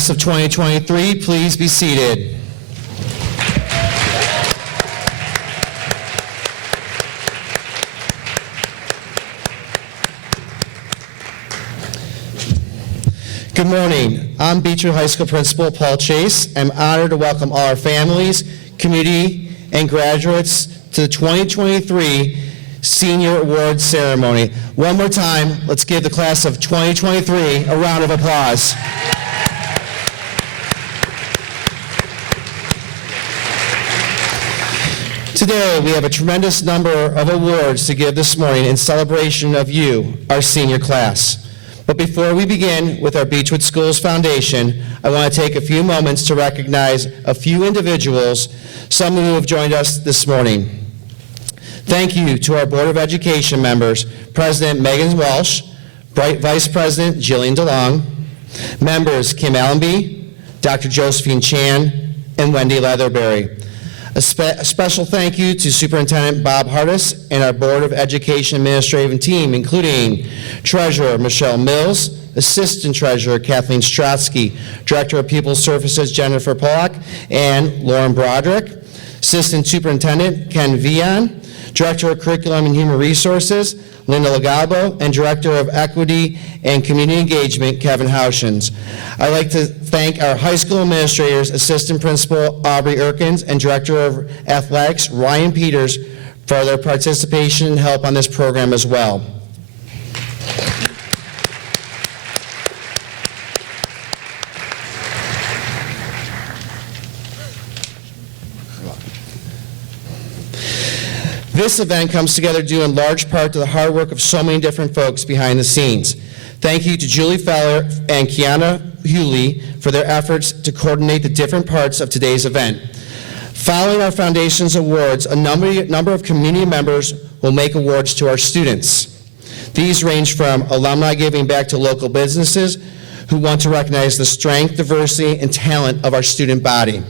Class of 2023, please be seated. Good morning. I'm Beechwood High School Principal Paul Chase. I'm honored to welcome all our families, community, and graduates to the 2023 Senior Awards Ceremony. One more time, let's give the Class of 2023 a round of applause. Today, we have a tremendous number of awards to give this morning in celebration of you, our senior class. But before we begin with our Beechwood Schools Foundation, I want to take a few moments to recognize a few individuals, some who have joined us this morning. Thank you to our Board of Education members, President Megan Walsh, Vice President Jillian DeLong, members Kim Allenby, Dr. Josephine Chan, and Wendy Leatherberry. A special thank you to Superintendent Bob Hardis and our Board of Education administrative team, including Treasurer Michelle Mills, Assistant Treasurer Kathleen Strotsky, Director of People Services Jennifer Pollock, and Lauren Broderick, Assistant Superintendent Ken Vian, Director of Curriculum and Human Resources Linda Legabo, and Director of Equity and Community Engagement Kevin Houshins. I'd like to thank our high school administrators, Assistant Principal Aubrey Erkins, and Director of Athletics Ryan Peters for their participation and help on this program as well. This event comes together due in large part to the hard work of so many different folks behind the scenes. Thank you to Julie Feller and Kiana Hewley for their efforts to coordinate the different parts of today's event. Following our Foundation's awards, a number of community members will make awards to our students. These range from alumni giving back to local businesses who want to recognize the strength, diversity, and talent of our student body.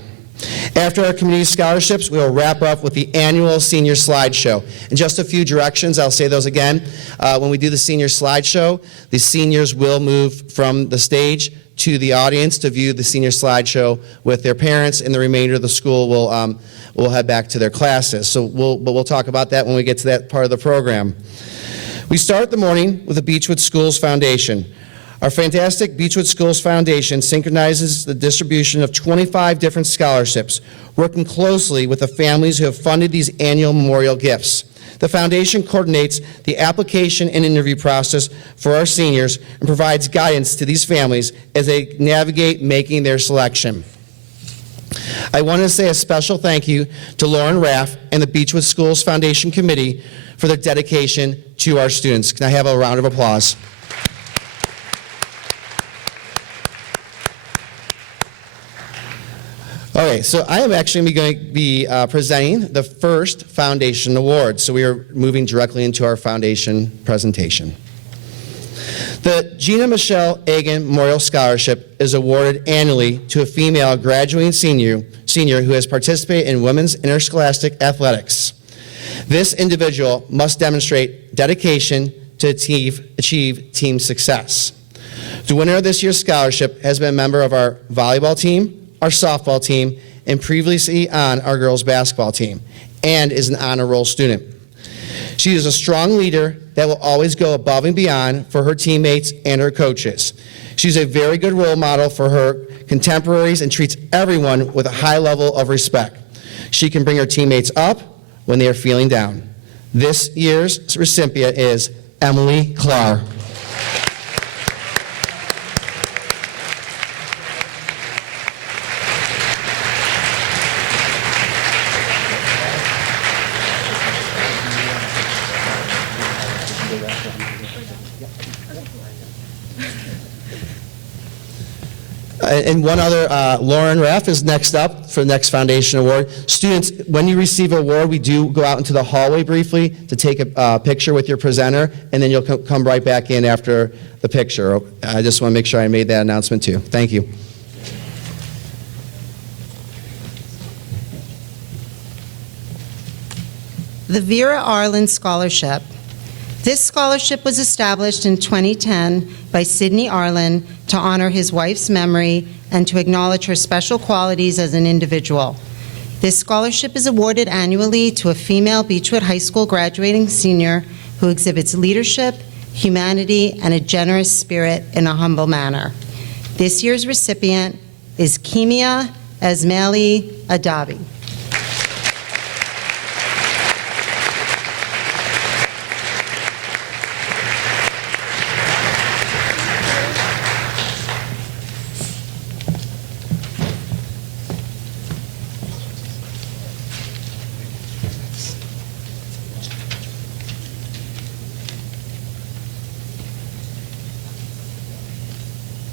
After our community scholarships, we will wrap up with the annual senior slideshow. In just a few directions, I'll say those again. When we do the senior slideshow, the seniors will move from the stage to the audience to view the senior slideshow with their parents, and the remainder of the school will head back to their classes. So we'll talk about that when we get to that part of the program. We start the morning with the Beechwood Schools Foundation. Our fantastic Beechwood Schools Foundation synchronizes the distribution of 25 different scholarships, working closely with the families who have funded these annual memorial gifts. The foundation coordinates the application and interview process for our seniors and provides guidance to these families as they navigate making their selection. I want to say a special thank you to Lauren Raff and the Beechwood Schools Foundation Committee for their dedication to our students. Can I have a round of applause? Okay, so I am actually going to be presenting the first Foundation Award. So we are moving directly into our Foundation presentation. The Gina Michelle Agan Memorial Scholarship is awarded annually to a female graduating senior who has participated in women's interscholastic athletics. This individual must demonstrate dedication to achieve team success. The winner of this year's scholarship has been a member of our volleyball team, our softball team, and previously on our girls basketball team, and is an honor roll student. She is a strong leader that will always go above and beyond for her teammates and her coaches. She's a very good role model for her contemporaries and treats everyone with a high level of respect. She can bring her teammates up when they are feeling down. This year's recipient is Emily Clark. And one other, Lauren Raff is next up for the next Foundation Award. Students, when you receive an award, we do go out into the hallway briefly to take a picture with your presenter, and then you'll come right back in after the picture. I just want to make sure I made that announcement too. Thank you. The Vera Arlen Scholarship. This scholarship was established in 2010 by Sidney Arlen to honor his wife's memory and to acknowledge her special qualities as an individual. This scholarship is awarded annually to a female Beechwood High School graduating senior who exhibits leadership, humanity, and a generous spirit in a humble manner. This year's recipient is Kimia Esmaili Adabi.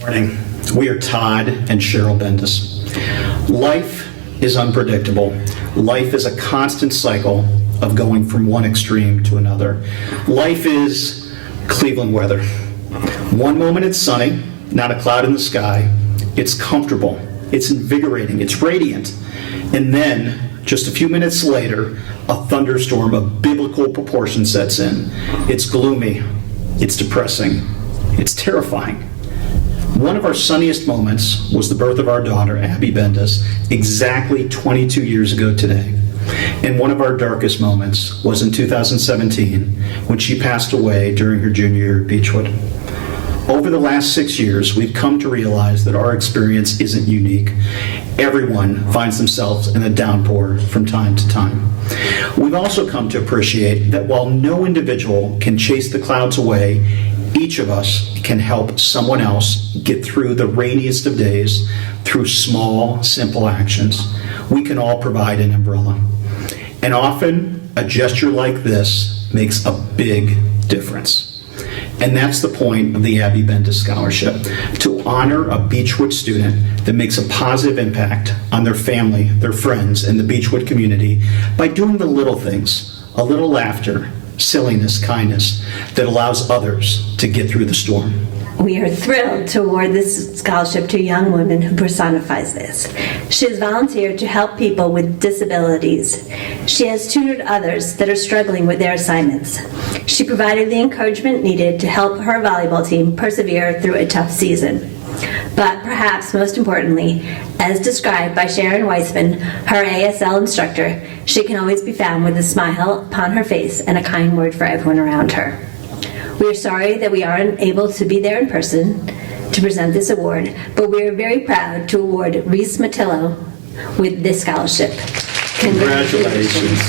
Morning. We are Todd and Cheryl Bendis. Life is unpredictable. Life is a constant cycle of going from one extreme to another. Life is Cleveland weather. One moment it's sunny, not a cloud in the sky. It's comfortable, it's invigorating, it's radiant. And then, just a few minutes later, a thunderstorm of biblical proportions sets in. It's gloomy, it's depressing, it's terrifying. One of our sunniest moments was the birth of our daughter, Abby Bendis, exactly 22 years ago today. And one of our darkest moments was in 2017, when she passed away during her junior year at Beechwood. Over the last 6 years, we've come to realize that our experience isn't unique. Everyone finds themselves in a downpour from time to time. We've also come to appreciate that while no individual can chase the clouds away, each of us can help someone else get through the rainiest of days through small, simple actions. We can all provide an umbrella. And often, a gesture like this makes a big difference. And that's the point of the Abby Bendis Scholarship, to honor a Beechwood student that makes a positive impact on their family, their friends, and the Beechwood community by doing the little things, a little laughter, silliness, kindness, that allows others to get through the storm. We are thrilled to award this scholarship to a young woman who personifies this. She has volunteered to help people with disabilities. She has tutored others that are struggling with their assignments. She provided the encouragement needed to help her volleyball team persevere through a tough season. But perhaps most importantly, as described by Sharon Weissman, her ASL instructor, she can always be found with a smile upon her face and a kind word for everyone around her. We are sorry that we aren't able to be there in person to present this award, but we are very proud to award Reese Matillo with this scholarship. Congratulations.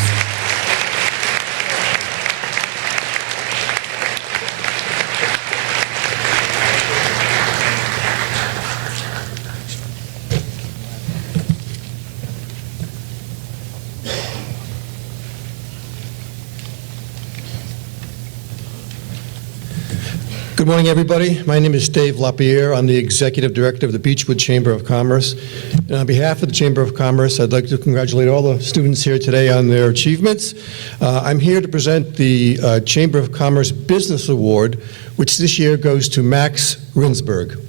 Good morning, everybody. My name is Dave Lapierre. I'm the Executive Director of the Beechwood Chamber of Commerce. And on behalf of the Chamber of Commerce, I'd like to congratulate all the students here today on their achievements. I'm here to present the Chamber of Commerce Business Award, which this year goes to Max Rinsberg.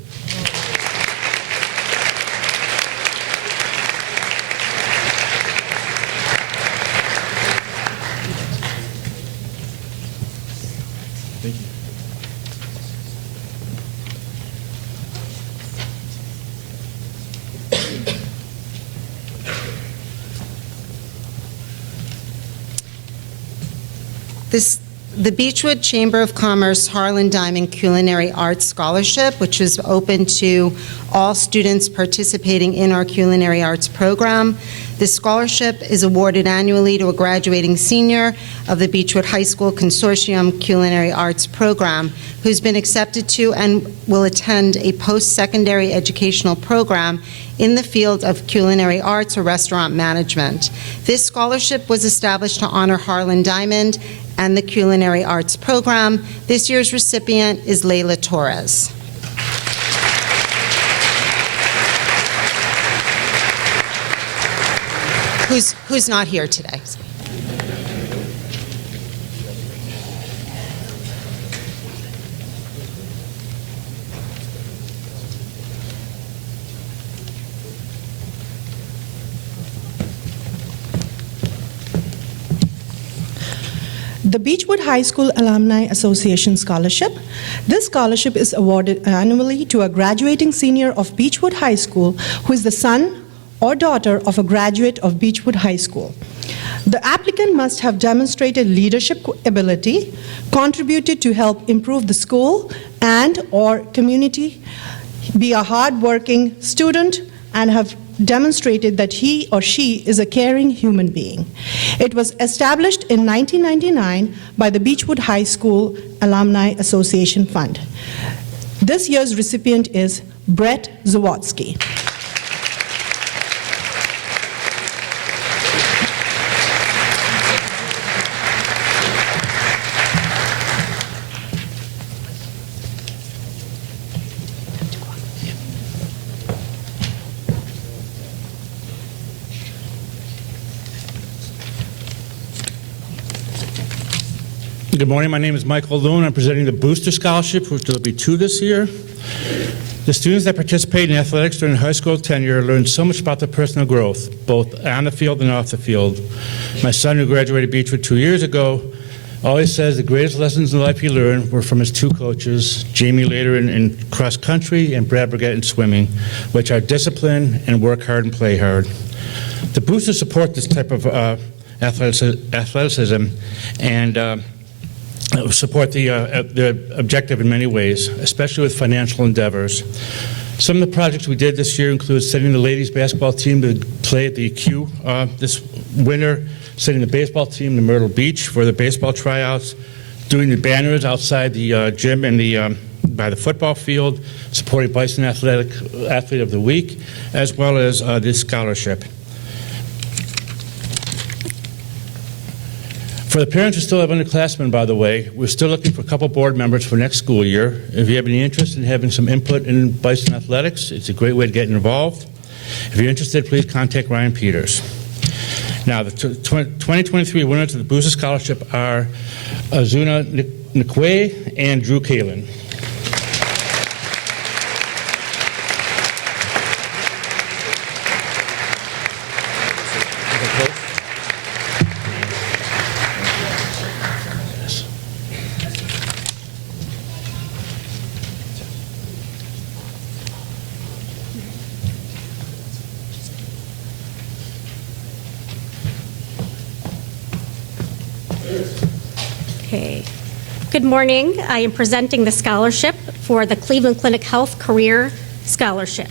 The Beechwood Chamber of Commerce Harlan Diamond Culinary Arts Scholarship, which is open to all students participating in our culinary arts program. This scholarship is awarded annually to a graduating senior of the Beechwood High School Consortium Culinary Arts Program who's been accepted to and will attend a post-secondary educational program in the field of culinary arts or restaurant management. This scholarship was established to honor Harlan Diamond and the Culinary Arts Program. This year's recipient is Layla Torres. Who's not here today. the Beechwood High School Alumni Association Scholarship. This scholarship is awarded annually to a graduating senior of Beechwood High School who is the son or daughter of a graduate of Beechwood High School. The applicant must have demonstrated leadership ability, contributed to help improve the school and/or community, be a hardworking student, and have demonstrated that he or she is a caring human being. It was established in 1999 by the Beechwood High School Alumni Association Fund. This year's recipient is Brett Zawodsky. Good morning. My name is Michael Loon. I'm presenting the Booster Scholarship, which will be 2 this year. The students that participate in athletics during high school tenure learn so much about their personal growth, both on the field and off the field. My son, who graduated Beechwood 2 years ago, always says the greatest lessons in life he learned were from his 2 coaches, Jamie Later in cross country and Brad Burgett in swimming, which are discipline and work hard and play hard. The boosters support this type of athleticism and support the objective in many ways, especially with financial endeavors. Some of the projects we did this year include sending the ladies basketball team to play at the Q this winter, sending the baseball team to Myrtle Beach for the baseball tryouts, doing the banners outside the gym and by the football field, supporting Bison Athlete of the Week, as well as this scholarship. For the parents who still have underclassmen, by the way, we're still looking for a couple board members for next school year. If you have any interest in having some input in Bison athletics, it's a great way to get involved. If you're interested, please contact Ryan Peters. Now, the 2023 winners of the Booster Scholarship are Azuna Nkwe and Drew Kalin. Okay. Good morning. I am presenting the scholarship for the Cleveland Clinic Health Career Scholarship.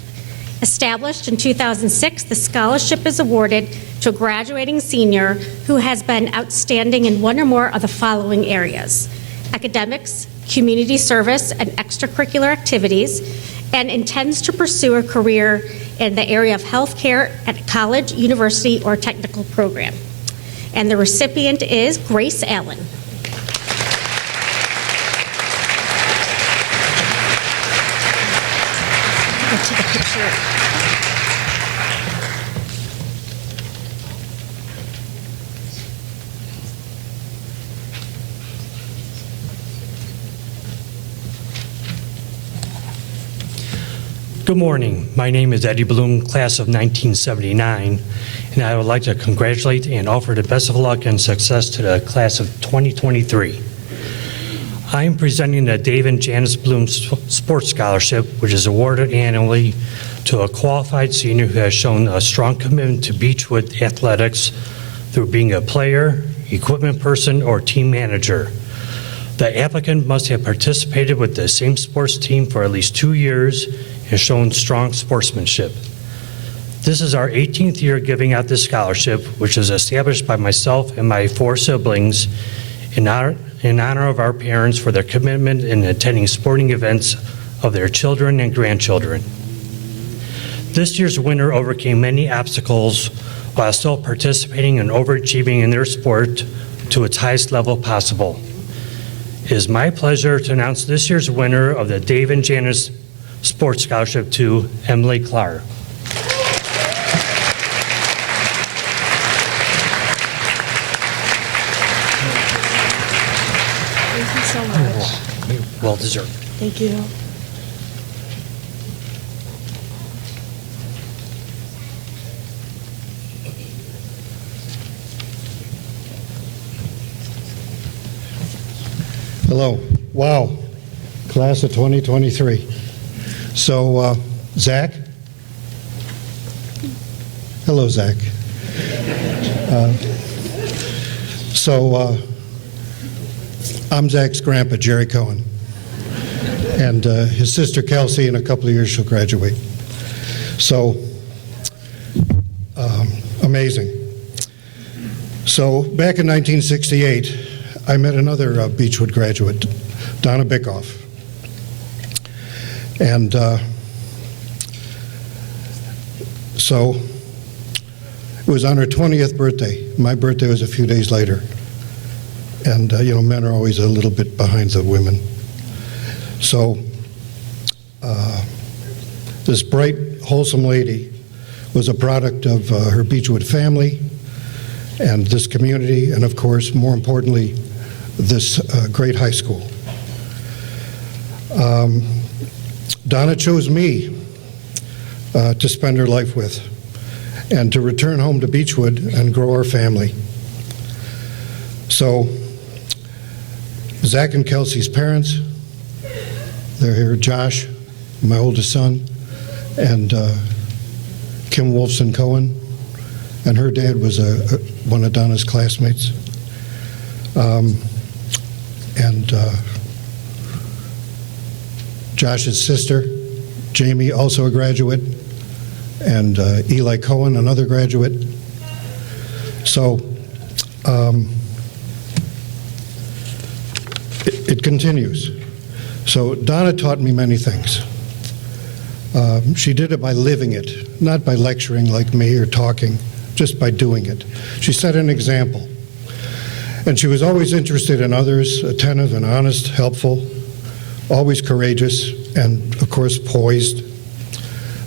Established in 2006, the scholarship is awarded to a graduating senior who has been outstanding in one or more of the following areas: academics, community service, and extracurricular activities, and intends to pursue a career in the area of healthcare at a college, university, or technical program. And the recipient is Grace Allen. To the picture. Good morning. My name is Eddie Bloom, class of 1979, and I would like to congratulate and offer the best of luck and success to the class of 2023. I am presenting the Dave and Janice Bloom Sports Scholarship, which is awarded annually to a qualified senior who has shown a strong commitment to Beechwood athletics through being a player, equipment person, or team manager. The applicant must have participated with the same sports team for at least 2 years and shown strong sportsmanship. This is our 18th year giving out this scholarship, which is established by myself and my 4 siblings in honor of our parents for their commitment in attending sporting events of their children and grandchildren. This year's winner overcame many obstacles while still participating and overachieving in their sport to its highest level possible. It is my pleasure to announce this year's winner of the Dave and Janice Sports Scholarship to Emily Clark. Thank you so much. Well deserved. Thank you. Hello. Wow. Class of 2023. So, Zach? Hello, Zach. I'm Zach's grandpa, Jerry Cohen. And his sister, Kelsey, in a couple of years, she'll graduate. So, amazing. So, back in 1968, I met another Beechwood graduate, Donna Bickoff. And so it was on her 20th birthday. My birthday was a few days later. And, men are always a little bit behind the women. So this bright, wholesome lady was a product of her Beechwood family and this community, and of course, more importantly, this great high school. Donna chose me to spend her life with and to return home to Beechwood and grow our family. So, Zach and Kelsey's parents, they're here, Josh, my oldest son, and Kim Wolfson Cohen, and her dad was one of Donna's classmates. And Josh's sister, Jamie, also a graduate, and Eli Cohen, another graduate. So it continues. So Donna taught me many things. She did it by living it, not by lecturing like me or talking, just by doing it. She set an example. And she was always interested in others, attentive and honest, helpful, always courageous, and of course poised.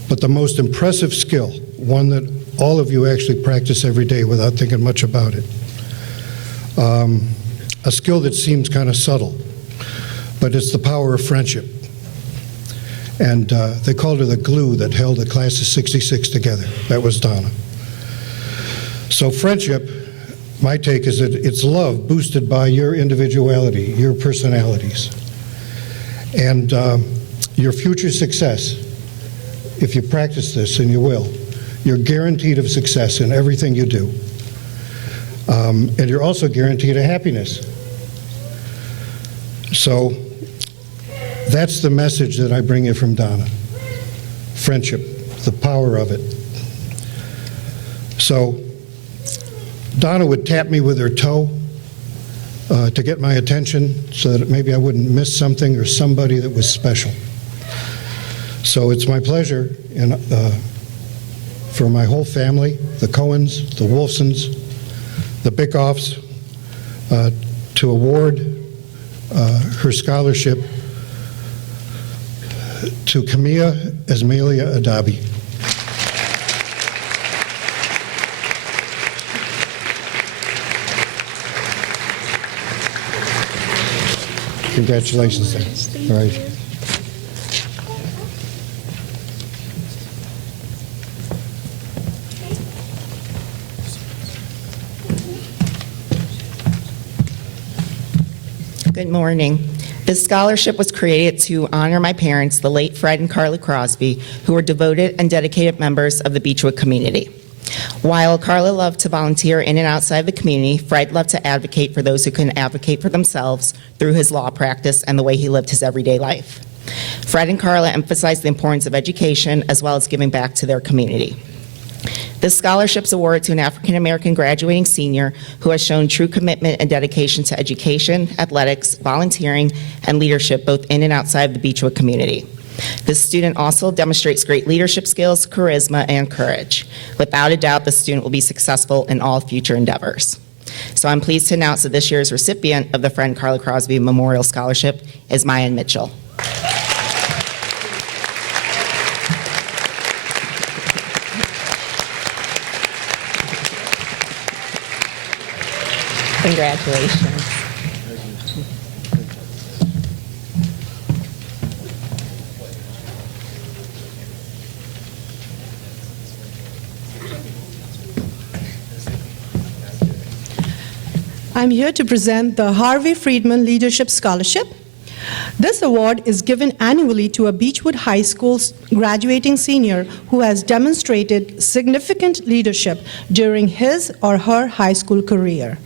But the most impressive skill, one that all of you actually practice every day without thinking much about it, a skill that seems kind of subtle, but it's the power of friendship. And they called her the glue that held the class of '66 together. That was Donna. So friendship, my take is that it's love boosted by your individuality, your personalities. And your future success, if you practice this, and you will, you're guaranteed of success in everything you do. And you're also guaranteed of happiness. So that's the message that I bring you from Donna. Friendship, the power of it. So Donna would tap me with her toe to get my attention so that maybe I wouldn't miss something or somebody that was special. So it's my pleasure for my whole family, the Cohens, the Wolfsons, the Bickoffs, to award her scholarship to Camilla Esmalia Adabi. Congratulations, sir. All right. Good morning. This scholarship was created to honor my parents, the late Fred and Carla Crosby, who were devoted and dedicated members of the Beechwood community. While Carla loved to volunteer in and outside the community, Fred loved to advocate for those who couldn't advocate for themselves through his law practice and the way he lived his everyday life. Fred and Carla emphasized the importance of education as well as giving back to their community. This scholarship is awarded to an African-American graduating senior who has shown true commitment and dedication to education, athletics, volunteering, and leadership both in and outside of the Beechwood community. This student also demonstrates great leadership skills, charisma, and courage. Without a doubt, the student will be successful in all future endeavors. So I'm pleased to announce that this year's recipient of the Fred and Carla Crosby Memorial Scholarship is Mayan Mitchell. Congratulations. I'm here to present the Harvey Friedman Leadership Scholarship. This award is given annually to a Beechwood High School graduating senior who has demonstrated significant leadership during his or her high school career.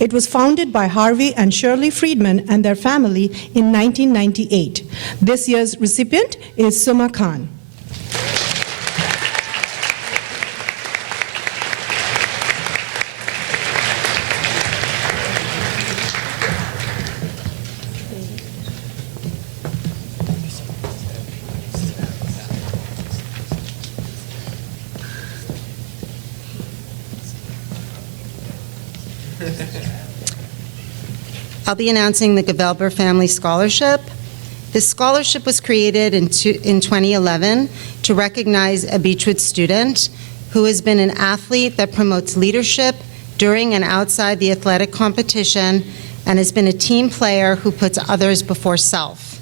It was founded by Harvey and Shirley Friedman and their family in 1998. This year's recipient is Suma Khan. I'll be announcing the Gavelber Family Scholarship. This scholarship was created in 2011 to recognize a Beechwood student who has been an athlete that promotes leadership during and outside the athletic competition and has been a team player who puts others before self.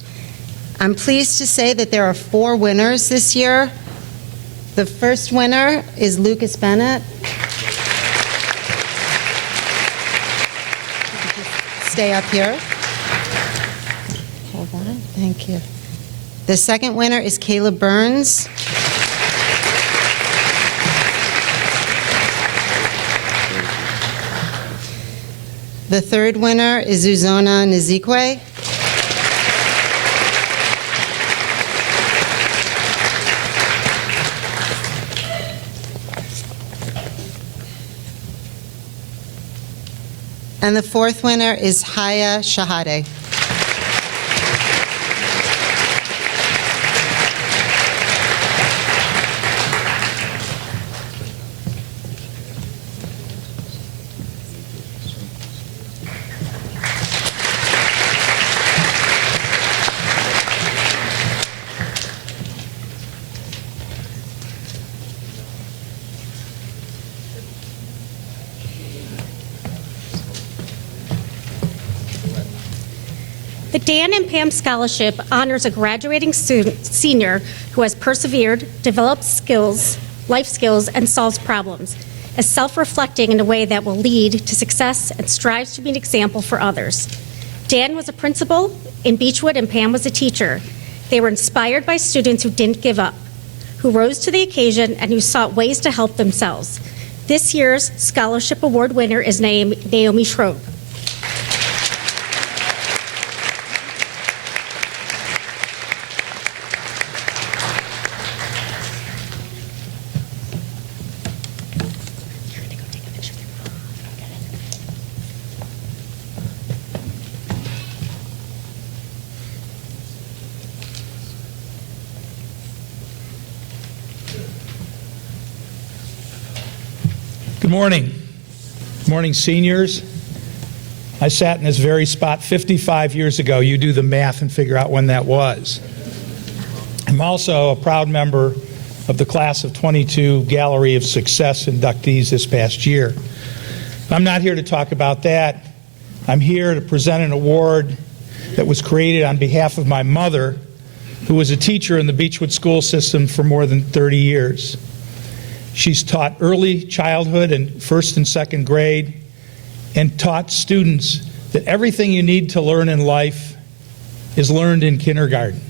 I'm pleased to say that there are 4 winners this year. The first winner is Lucas Bennett. Stay up here. Hold on. Thank you. The second winner is Caleb Burns. The third winner is Uzona Nzikwe. And the fourth winner is Haya Shahade. The Dan and Pam Scholarship honors a graduating senior who has persevered, developed skills, life skills, and solves problems, is self-reflecting in a way that will lead to success and strives to be an example for others. Dan was a principal in Beechwood and Pam was a teacher. They were inspired by students who didn't give up, who rose to the occasion, and who sought ways to help themselves. This year's Scholarship Award winner is Naomi Schroep. Good morning. Good morning, seniors. I sat in this very spot 55 years ago. You do the math and figure out when that was. I'm also a proud member of the Class of 22 Gallery of Success inductees this past year. I'm not here to talk about that. I'm here to present an award that was created on behalf of my mother, who was a teacher in the Beechwood school system for more than 30 years. She's taught early childhood and first and second grade and taught students that everything you need to learn in life is learned in kindergarten.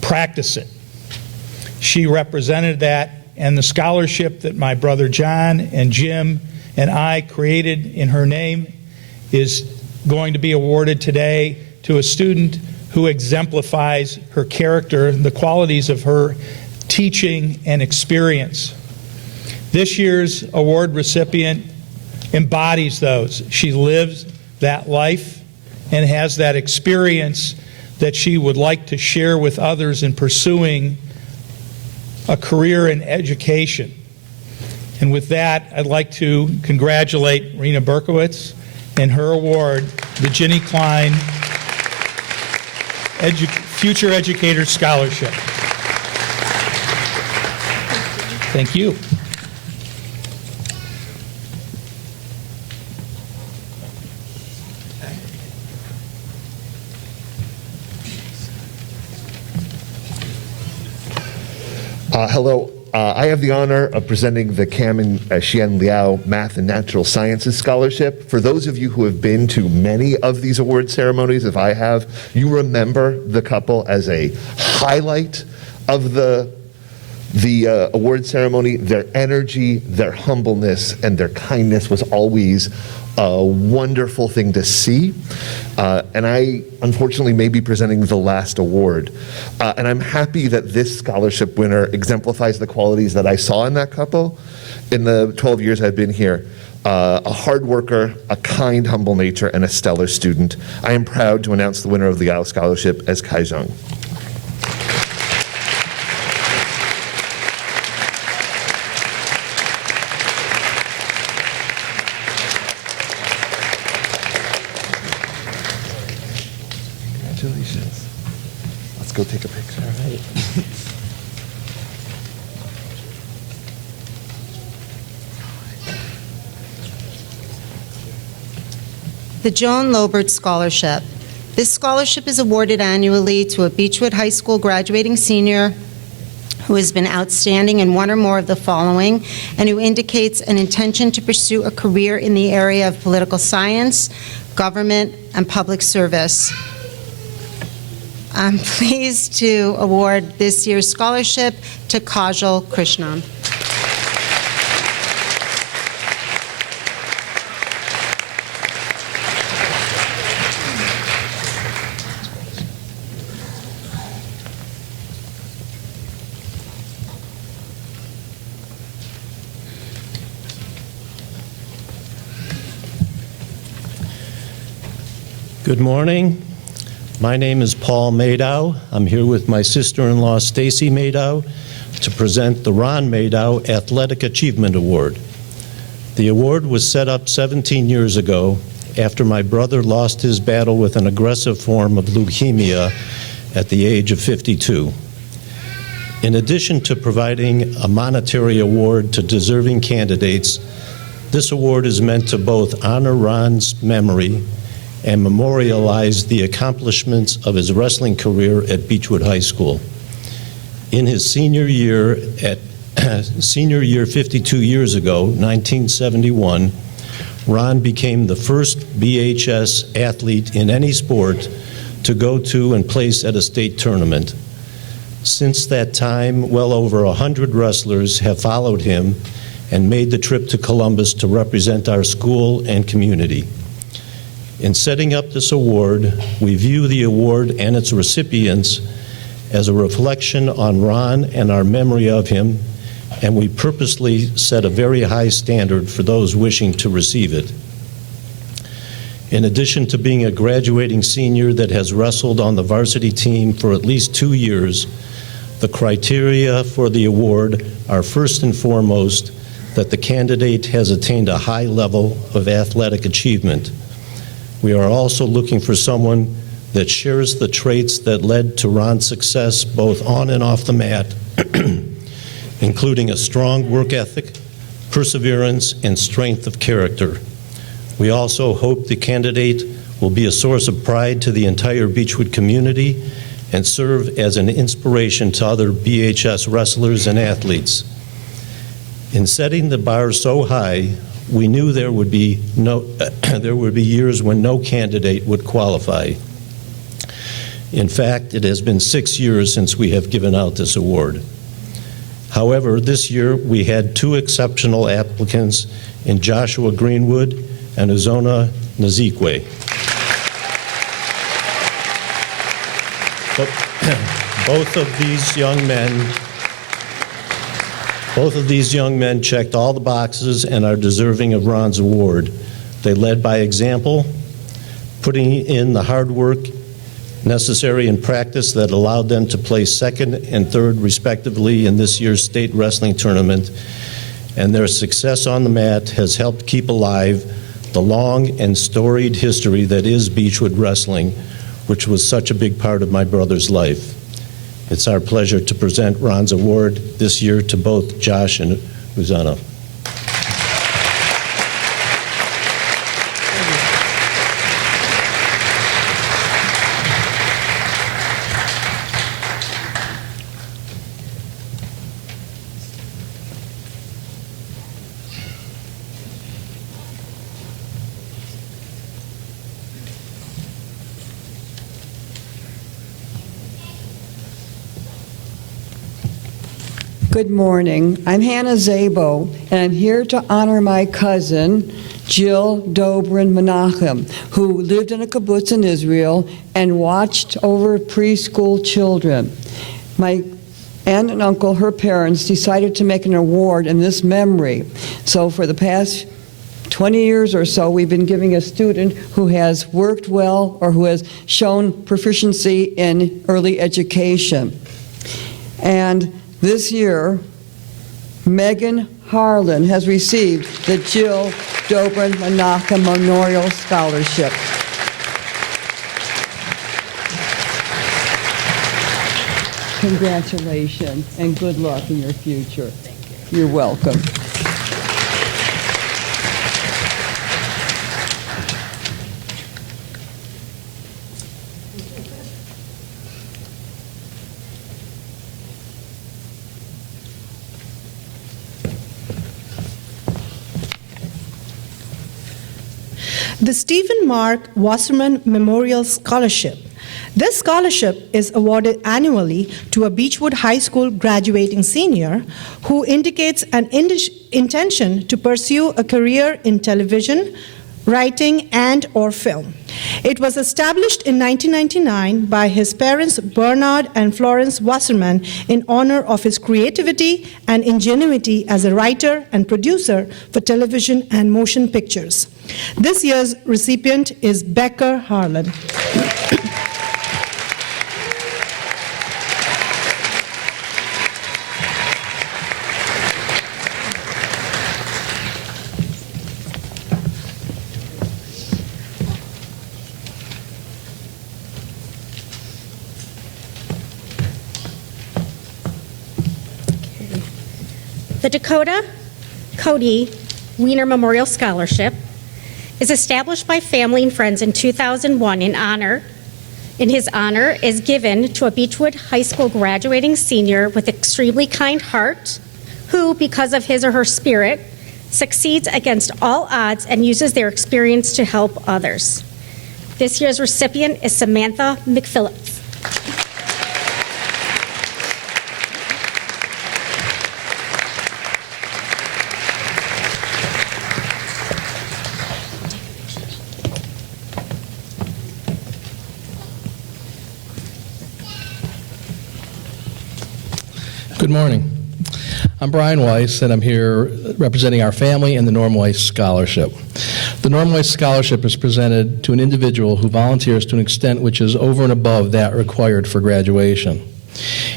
Practice it. She represented that, and the scholarship that my brother John and Jim and I created in her name is going to be awarded today to a student who exemplifies her character, the qualities of her teaching and experience. This year's award recipient embodies those. She lives that life and has that experience that she would like to share with others in pursuing a career in education. And with that, I'd like to congratulate Rena Berkowitz and her award, the Ginny Klein Future Educator Scholarship. Thank you. Hello, I have the honor of presenting the Cam and Xian Liao Math and Natural Sciences Scholarship. For those of you who have been to many of these award ceremonies, if I have, you remember the couple as a highlight of the award ceremony. Their energy, their humbleness, and their kindness was always a wonderful thing to see. And I, unfortunately, may be presenting the last award. And I'm happy that this scholarship winner exemplifies the qualities that I saw in that couple in the 12 years I've been here. A hard worker, a kind, humble nature, and a stellar student. I am proud to announce the winner of the Liao Scholarship as Kai Zheng. Congratulations. Let's go take a picture. All right. The Joan Lobert Scholarship. This scholarship is awarded annually to a Beechwood High School graduating senior who has been outstanding in one or more of the following, and who indicates an intention to pursue a career in the area of political science, government, and public service. I'm pleased to award this year's scholarship to Kajal Krishnan. Good morning. My name is Paul Madow. I'm here with my sister-in-law, Stacy Madow, to present the Ron Madow Athletic Achievement Award. The award was set up 17 years ago after my brother lost his battle with an aggressive form of leukemia at the age of 52. In addition to providing a monetary award to deserving candidates, this award is meant to both honor Ron's memory and memorialize the accomplishments of his wrestling career at Beechwood High School. In his senior year 52 years ago, 1971, Ron became the first BHS athlete in any sport to go to and place at a state tournament. Since that time, well over 100 wrestlers have followed him and made the trip to Columbus to represent our school and community. In setting up this award, we view the award and its recipients as a reflection on Ron and our memory of him, and we purposely set a very high standard for those wishing to receive it. In addition to being a graduating senior that has wrestled on the varsity team for at least 2 years, the criteria for the award are first and foremost that the candidate has attained a high level of athletic achievement. We are also looking for someone that shares the traits that led to Ron's success both on and off the mat, including a strong work ethic, perseverance, and strength of character. We also hope the candidate will be a source of pride to the entire Beechwood community and serve as an inspiration to other BHS wrestlers and athletes. In setting the bar so high, we knew there would be years when no candidate would qualify. In fact, it has been 6 years since we have given out this award. However, this year we had 2 exceptional applicants in Joshua Greenwood and Uzona Nazikwe. Both of these young men checked all the boxes and are deserving of Ron's award. They led by example, putting in the hard work necessary in practice that allowed them to place second and third respectively in this year's state wrestling tournament, and their success on the mat has helped keep alive the long and storied history that is Beechwood wrestling, which was such a big part of my brother's life. It's our pleasure to present Ron's award this year to both Josh and Uzana. Good morning. I'm Hannah Zabo, and I'm here to honor my cousin, Jill Dobrin Menachem, who lived in a kibbutz in Israel and watched over preschool children. My aunt and uncle, her parents, decided to make an award in this memory. So for the past 20 years or so, we've been giving a student who has worked well or who has shown proficiency in early education. And this year, Megan Harlan has received the Jill Dobrin Menachem Memorial Scholarship. Congratulations and good luck in your future. Thank you. You're welcome. The Stephen Mark Wasserman Memorial Scholarship. This scholarship is awarded annually to a Beechwood High School graduating senior who indicates an intention to pursue a career in television, writing, and/or film. It was established in 1999 by his parents Bernard and Florence Wasserman in honor of his creativity and ingenuity as a writer and producer for television and motion pictures. This year's recipient is Becker Harlan. The Dakota Cody Wiener Memorial Scholarship is established by family and friends in 2001 in his honor is given to a Beechwood High School graduating senior with extremely kind heart who, because of his or her spirit, succeeds against all odds and uses their experience to help others. This year's recipient is Samantha McPhillips. Good morning. I'm Brian Weiss, and I'm here representing our family and the Norm Weiss Scholarship. The Norm Weiss Scholarship is presented to an individual who volunteers to an extent which is over and above that required for graduation.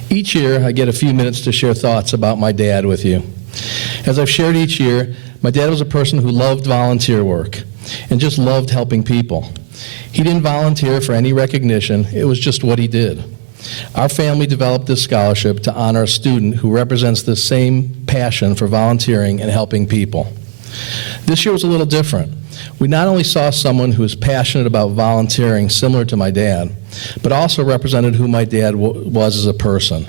Each year, I get a few minutes to share thoughts about my dad with you. As I've shared each year, my dad was a person who loved volunteer work and just loved helping people. He didn't volunteer for any recognition, it was just what he did. Our family developed this scholarship to honor a student who represents the same passion for volunteering and helping people. This year was a little different. We not only saw someone who is passionate about volunteering, similar to my dad, but also represented who my dad was as a person.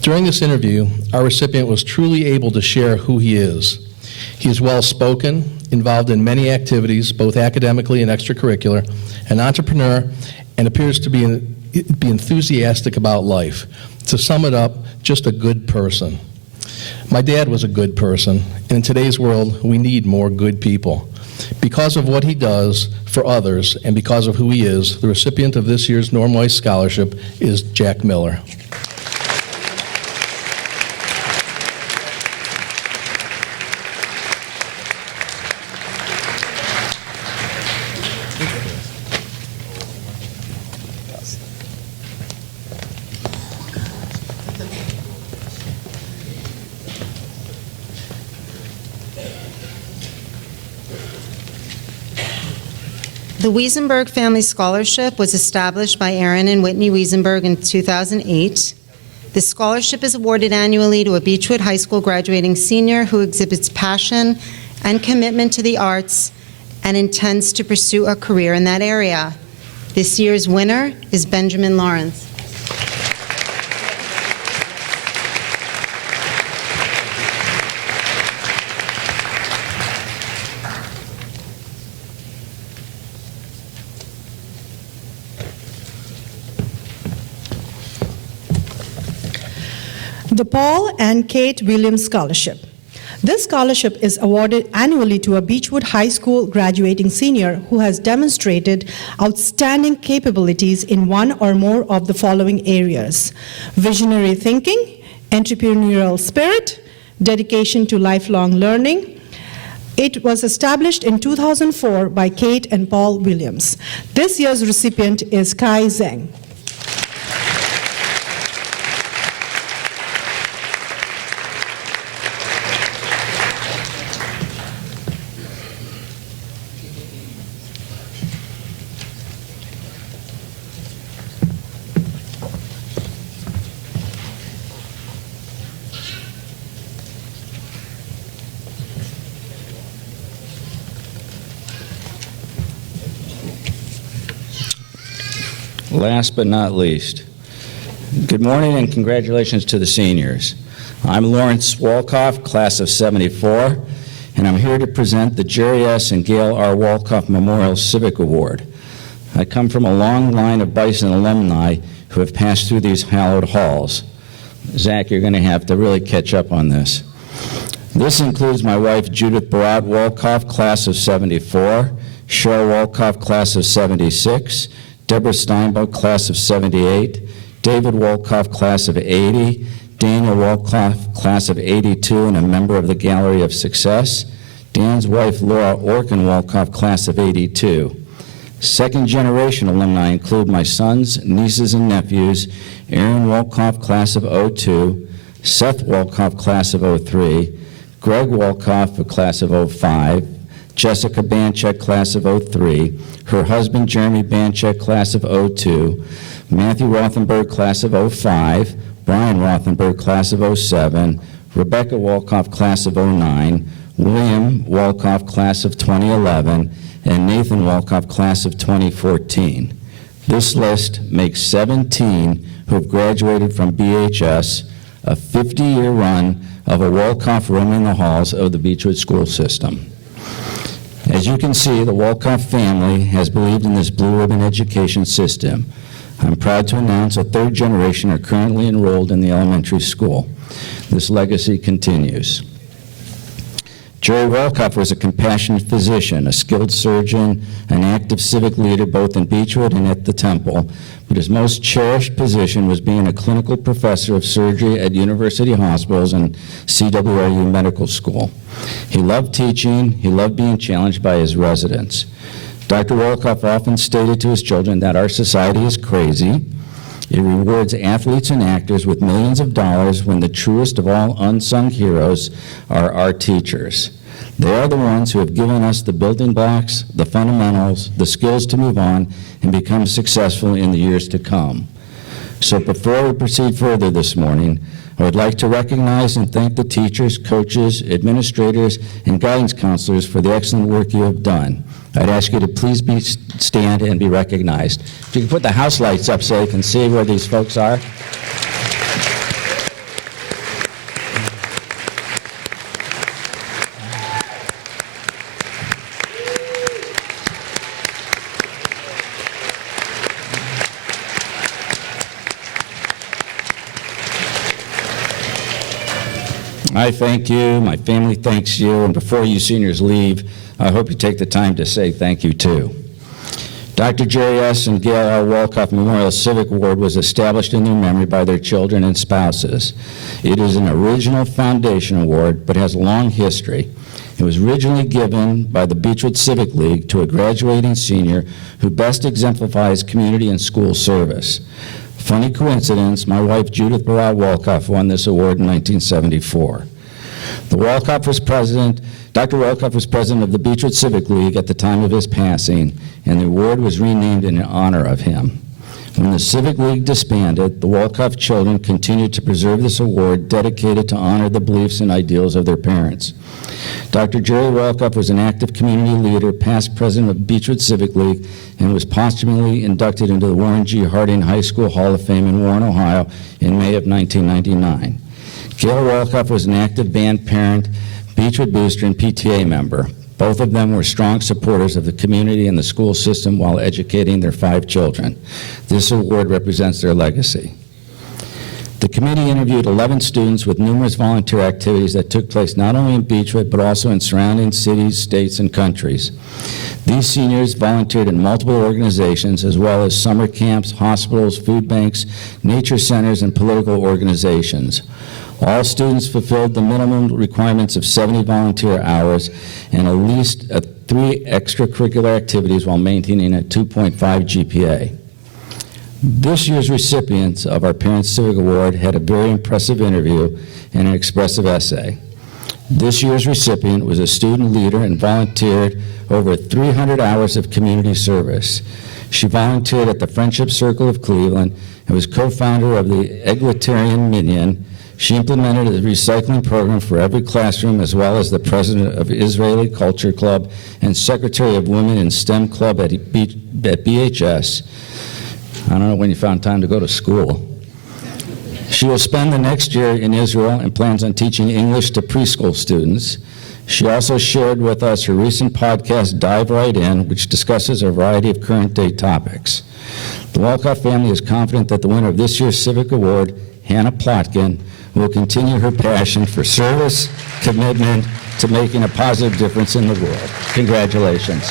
During this interview, our recipient was truly able to share who he is. He is well-spoken, involved in many activities, both academically and extracurricular, an entrepreneur, and appears to be enthusiastic about life. To sum it up, just a good person. My dad was a good person, and in today's world, we need more good people. Because of what he does for others and because of who he is, the recipient of this year's Norm Weiss Scholarship is Jack Miller. The Wiesenberg Family Scholarship was established by Aaron and Whitney Wiesenberg in 2008. This scholarship is awarded annually to a Beechwood High School graduating senior who exhibits passion and commitment to the arts and intends to pursue a career in that area. This year's winner is Benjamin Lawrence. The Paul and Kate Williams Scholarship. This scholarship is awarded annually to a Beechwood High School graduating senior who has demonstrated outstanding capabilities in one or more of the following areas: visionary thinking, entrepreneurial spirit, dedication to lifelong learning. It was established in 2004 by Kate and Paul Williams. This year's recipient is Kai Zheng. Last but not least, good morning and congratulations to the seniors. I'm Lawrence Wolkoff, class of 74, and I'm here to present the Jerry S. and Gail R. Wolkoff Memorial Civic Award. I come from a long line of Bison alumni who have passed through these hallowed halls. Zach, you're going to have to really catch up on this. This includes my wife, Judith Barat Wolkoff, class of 74, Cheryl Wolkoff, class of 76, Deborah Steinbuck, class of 78, David Wolkoff, class of 80, Daniel Wolkoff, class of 82, and a member of the Gallery of Success, Dan's wife, Laura Orkin Wolkoff, class of 82. Second-generation alumni include my sons, nieces, and nephews, Aaron Wolkoff, class of 02, Seth Wolkoff, class of 03, Greg Wolkoff, class of 05, Jessica Banchek, class of 03, her husband Jeremy Banchek, class of 02, Matthew Rothenberg, class of 05, Brian Rothenberg, class of 07, Rebecca Wolkoff, class of 09, William Wolkoff, class of 2011, and Nathan Wolkoff, class of 2014. This list makes 17 who have graduated from BHS, a 50-year run of a Wolkoff roaming the halls of the Beechwood school system. As you can see, the Wolkoff family has believed in this blue ribbon education system. I'm proud to announce a third generation are currently enrolled in the elementary school. This legacy continues. Jerry Wolkoff was a compassionate physician, a skilled surgeon, an active civic leader both in Beechwood and at the Temple, but his most cherished position was being a clinical professor of surgery at university hospitals and CWRU Medical School. He loved teaching, he loved being challenged by his residents. Dr. Wolkoff often stated to his children that our society is crazy. It rewards athletes and actors with millions of dollars when the truest of all unsung heroes are our teachers. They are the ones who have given us the building blocks, the fundamentals, the skills to move on and become successful in the years to come. So before we proceed further this morning, I would like to recognize and thank the teachers, coaches, administrators, and guidance counselors for the excellent work you have done. I'd ask you to please stand and be recognized. If you can put the house lights up so you can see where these folks are. I thank you, my family thanks you, and before you seniors leave, I hope you take the time to say thank you too. Dr. Jerry S. and Gail R. Wolkoff Memorial Civic Award was established in their memory by their children and spouses. It is an original foundation award, but has a long history. It was originally given by the Beechwood Civic League to a graduating senior who best exemplifies community and school service. Funny coincidence, my wife Judith Barat Wolkoff won this award in 1974. Dr. Wolkoff was president of the Beechwood Civic League at the time of his passing, and the award was renamed in honor of him. When the Civic League disbanded, the Wolkoff children continued to preserve this award dedicated to honor the beliefs and ideals of their parents. Dr. Jerry Wolkoff was an active community leader, past president of Beechwood Civic League, and was posthumously inducted into the Warren G. Harding High School Hall of Fame in Warren, Ohio in May of 1999. Gail Wolkoff was an active band parent, Beechwood Booster, and PTA member. Both of them were strong supporters of the community and the school system while educating their 5 children. This award represents their legacy. The committee interviewed 11 students with numerous volunteer activities that took place not only in Beechwood, but also in surrounding cities, states, and countries. These seniors volunteered in multiple organizations, as well as summer camps, hospitals, food banks, nature centers, and political organizations. All students fulfilled the minimum requirements of 70 volunteer hours and at least 3 extracurricular activities while maintaining a 2.5 GPA. This year's recipients of our Parents Civic Award had a very impressive interview and an expressive essay. This year's recipient was a student leader and volunteered over 300 hours of community service. She volunteered at the Friendship Circle of Cleveland and was co-founder of the Egalitarian Minyan. She implemented a recycling program for every classroom, as well as the president of Israeli Culture Club and secretary of Women in STEM Club at BHS. I don't know when you found time to go to school. She will spend the next year in Israel and plans on teaching English to preschool students. She also shared with us her recent podcast, Dive Right In, which discusses a variety of current-day topics. The Walkoff family is confident that the winner of this year's Civic Award, Hannah Plotkin, will continue her passion for service, commitment to making a positive difference in the world. Congratulations.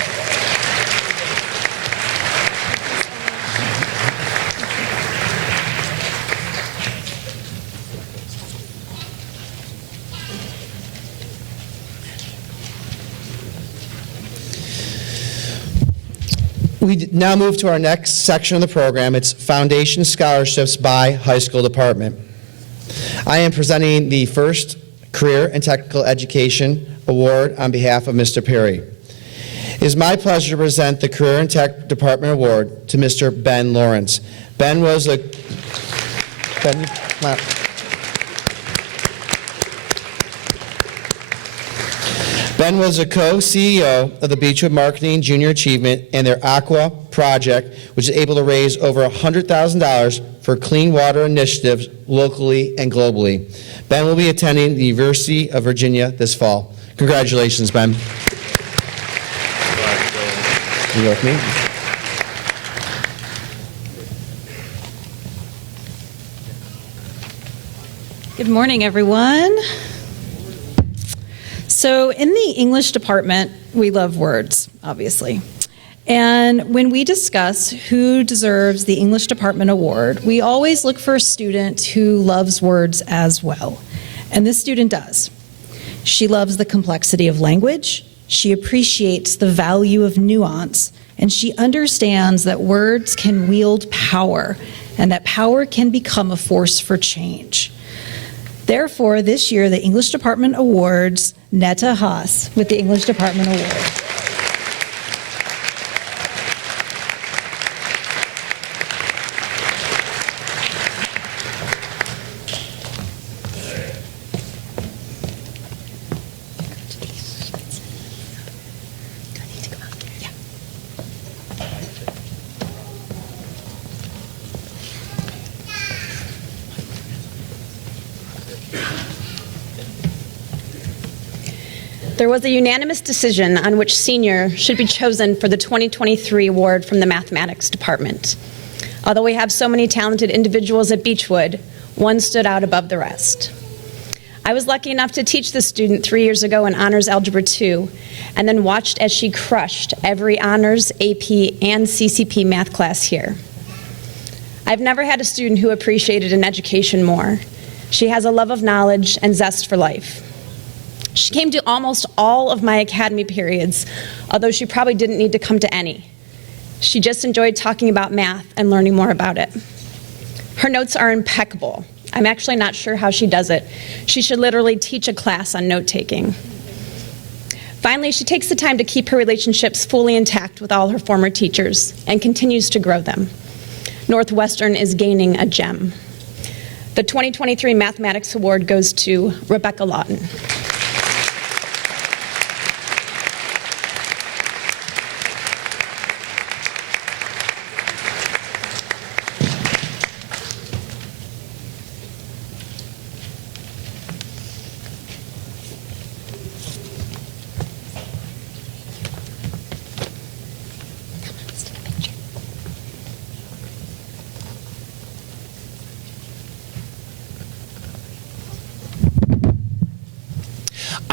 We now move to our next section of the program. It's Foundation Scholarships by High School Department. I am presenting the first Career and Technical Education Award on behalf of Mr. Perry. It is my pleasure to present the Career and Tech Department Award to Mr. Ben Lawrence. Ben was a... Ben, clap. Ben was a co-CEO of the Beechwood Marketing Junior Achievement and their Aqua project, which is able to raise over $100,000 for clean water initiatives locally and globally. Ben will be attending the University of Virginia this fall. Congratulations, Ben. You with me? Good morning, everyone. So in the English department, we love words, obviously. And when we discuss who deserves the English Department Award, we always look for a student who loves words as well. And this student does. She loves the complexity of language, she appreciates the value of nuance, and she understands that words can wield power, and that power can become a force for change. Therefore, this year, the English Department awards Netta Haas with the English Department Award. There was a unanimous decision on which senior should be chosen for the 2023 award from the mathematics department. Although we have so many talented individuals at Beechwood, one stood out above the rest. I was lucky enough to teach this student 3 years ago in Honors Algebra 2, and then watched as she crushed every Honors, AP, and CCP math class here. I've never had a student who appreciated an education more. She has a love of knowledge and zest for life. She came to almost all of my academy periods, although she probably didn't need to come to any. She just enjoyed talking about math and learning more about it. Her notes are impeccable. I'm actually not sure how she does it. She should literally teach a class on note-taking. Finally, she takes the time to keep her relationships fully intact with all her former teachers and continues to grow them. Northwestern is gaining a gem. The 2023 Mathematics Award goes to Rebecca Lawton.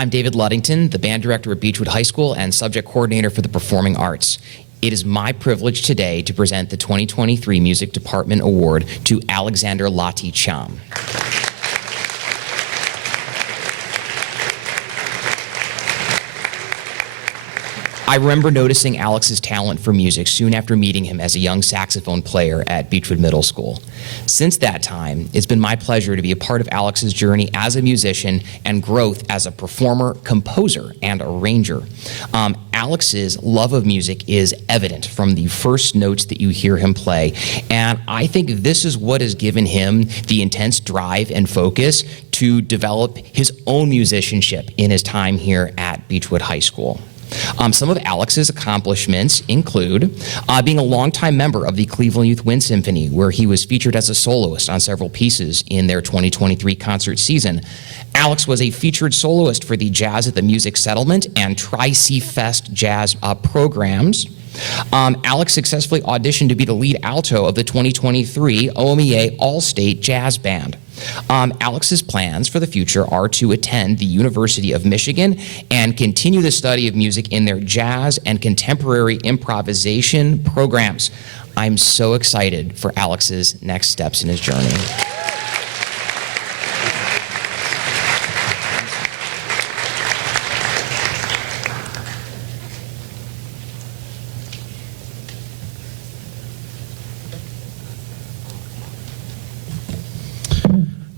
I'm David Luddington, the band director at Beechwood High School and subject coordinator for the performing arts. It is my privilege today to present the 2023 Music Department Award to Alexander Lati Cham. I remember noticing Alex's talent for music soon after meeting him as a young saxophone player at Beechwood Middle School. Since that time, it's been my pleasure to be a part of Alex's journey as a musician and growth as a performer, composer, and arranger. Alex's love of music is evident from the first notes that you hear him play, and I think this is what has given him the intense drive and focus to develop his own musicianship in his time here at Beechwood High School. Some of Alex's accomplishments include being a longtime member of the Cleveland Youth Wind Symphony, where he was featured as a soloist on several pieces in their 2023 concert season. Alex was a featured soloist for the Jazz at the Music Settlement and Tri-C Fest jazz programs. Alex successfully auditioned to be the lead alto of the 2023 OMEA All-State Jazz Band. Alex's plans for the future are to attend the University of Michigan and continue the study of music in their jazz and contemporary improvisation programs. I'm so excited for Alex's next steps in his journey.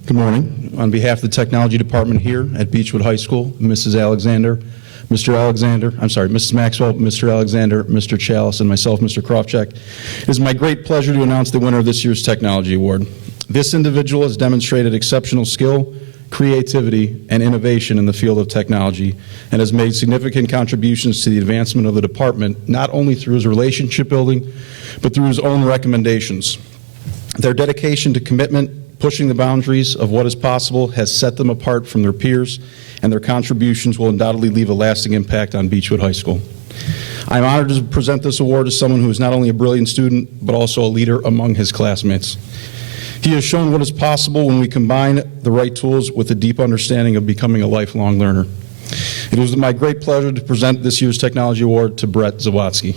Good morning. On behalf of the Technology Department here at Beechwood High School, Mrs. Maxwell, Mr. Alexander, Mr. Chalice, and myself, Mr. Krofcheck, it is my great pleasure to announce the winner of this year's Technology Award. This individual has demonstrated exceptional skill, creativity, and innovation in the field of technology and has made significant contributions to the advancement of the department, not only through his relationship building, but through his own recommendations. Their dedication to commitment, pushing the boundaries of what is possible, has set them apart from their peers, and their contributions will undoubtedly leave a lasting impact on Beechwood High School. I'm honored to present this award to someone who is not only a brilliant student, but also a leader among his classmates. He has shown what is possible when we combine the right tools with a deep understanding of becoming a lifelong learner. It was my great pleasure to present this year's Technology Award to Brett Zawatsky.